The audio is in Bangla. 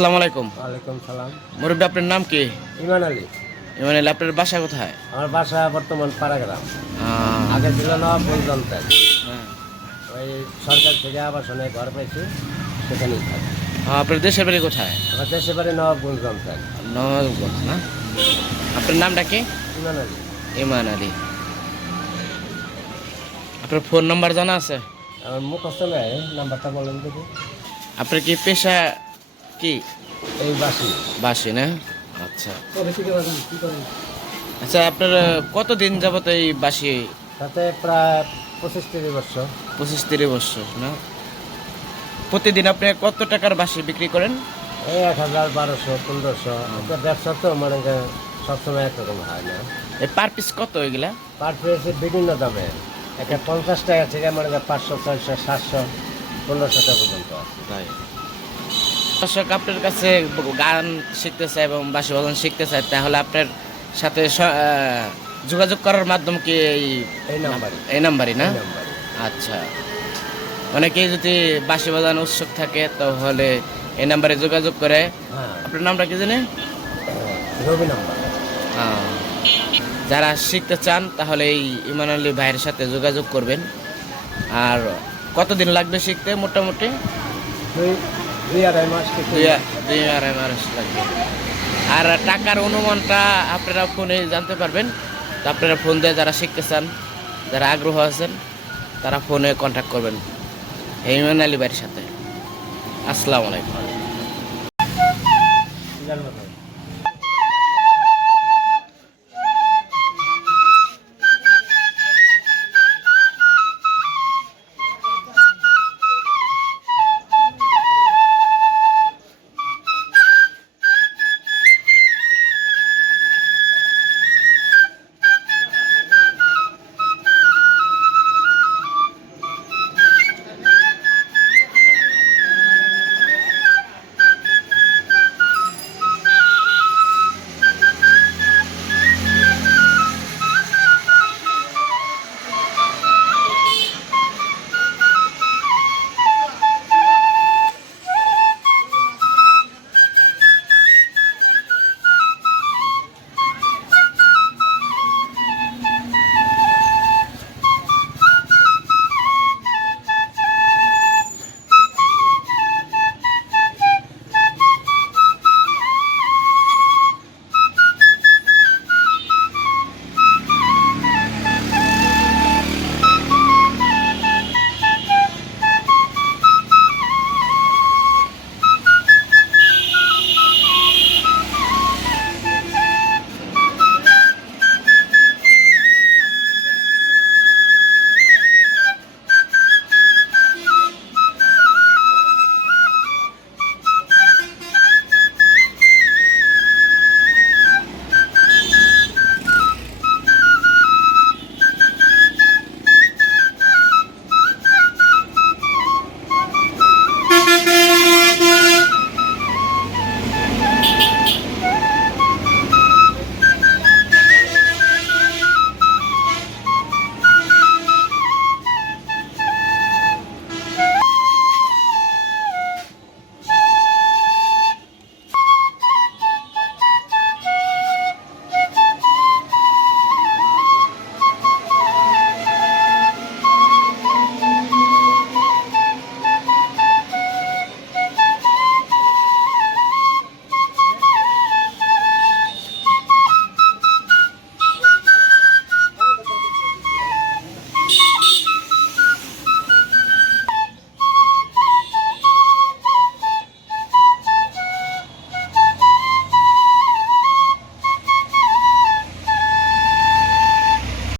আসসালামু আলাইকুম। ওয়ালাইকুম সালাম। মুরব্বী, আপনার নাম কি? ইমান আলী। ইমান আলী, আপনার বাসা কোথায়? আমার বাসা বর্তমান পাড়াগ্রাম। আহ, আগে ছিল নবাবগঞ্জ অঞ্চল। হ্যাঁ। ওই সরকার থেকে আবাসনে ঘর পাইছি, সেখানেই থাকি। আপনার দেশের বাড়ি কোথায়? আমার দেশে বাড়ি নবাবগঞ্জ অঞ্চল। নবাবগঞ্জ না? আপনার নামটা কি? ইমান আলী। ইমান আলী। আপনার ফোন নাম্বার জানা আছে? আমার মুখস্থ নেই, নাম্বারটা বলেন দেখি। আপনার কি পেশা কি? এই বাসি। বাসি না? আচ্ছা কি করেন? আচ্ছা, আপনার কতদিন যাবত এই বাসি? তাতে প্রায় 25-30 বছর। 25-30 বছর না? প্রতিদিন আপনি কত টাকার বাসি বিক্রি করেন? এই 1000, 1200, 1500। এটা ব্যবসা তো মানে সবসময় একরকম হয় না। এই পার পিস কত এগুলা? পার পেয়েছে বিভিন্ন দামে। একটা 50 টাকা থেকে মানে 500, 600, 700, 1500 টাকা পর্যন্ত আছে। তাই দর্শক আপনার কাছে গান শিখতে চায় এবং বাঁশি বাজানো শিখতে চায়, তাহলে আপনার সাথে যোগাযোগ করার মাধ্যম কি এই নাম্বারে। এই নাম্বারই না? এই নাম্বারে। আচ্ছা, অনেকেই যদি বাঁশি বাজানো উৎসুক থাকে তাহলে এই নাম্বারে যোগাযোগ করে। হ্যাঁ, আপনার নামটা কি জানেন? রবি নাম্বার। যারা শিখতে চান তাহলে এই ইমান আলী ভাইয়ের সাথে যোগাযোগ করবেন। আর কতদিন লাগবে শিখতে? মোটামুটি দুই আড়াই মাস থেকে। দুই আড়াই মাস লাগবে। আর টাকার অনুমানটা আপনারা ফোনে জানতে পারবেন। তো আপনারা ফোন দিয়ে যারা শিখতে চান, যারা আগ্রহ আছেন, তারা ফোনে কন্ট্যাক্ট করবেন ইমান আলী ভাইয়ের সাথে। আসসালামু আলাইকুম।